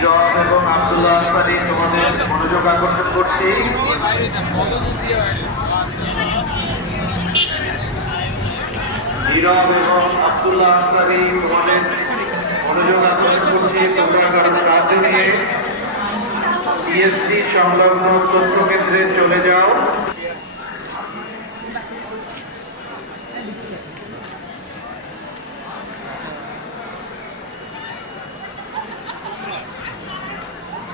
এবং আব্দুল্লাহ তোমাদের মনোযোগ আকর্ষণ করছি। নীরব এবং আবদুল্লাহ আনসারি তোমাদের মনোযোগ আকর্ষণ করছি তোমরা কারণ নিয়ে। সংলগ্ন তথ্য কেন্দ্রে চলে যাও।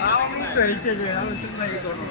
ആ തയ്ച്ചേ ആവശ്യം നൽകിക്കൊള്ളു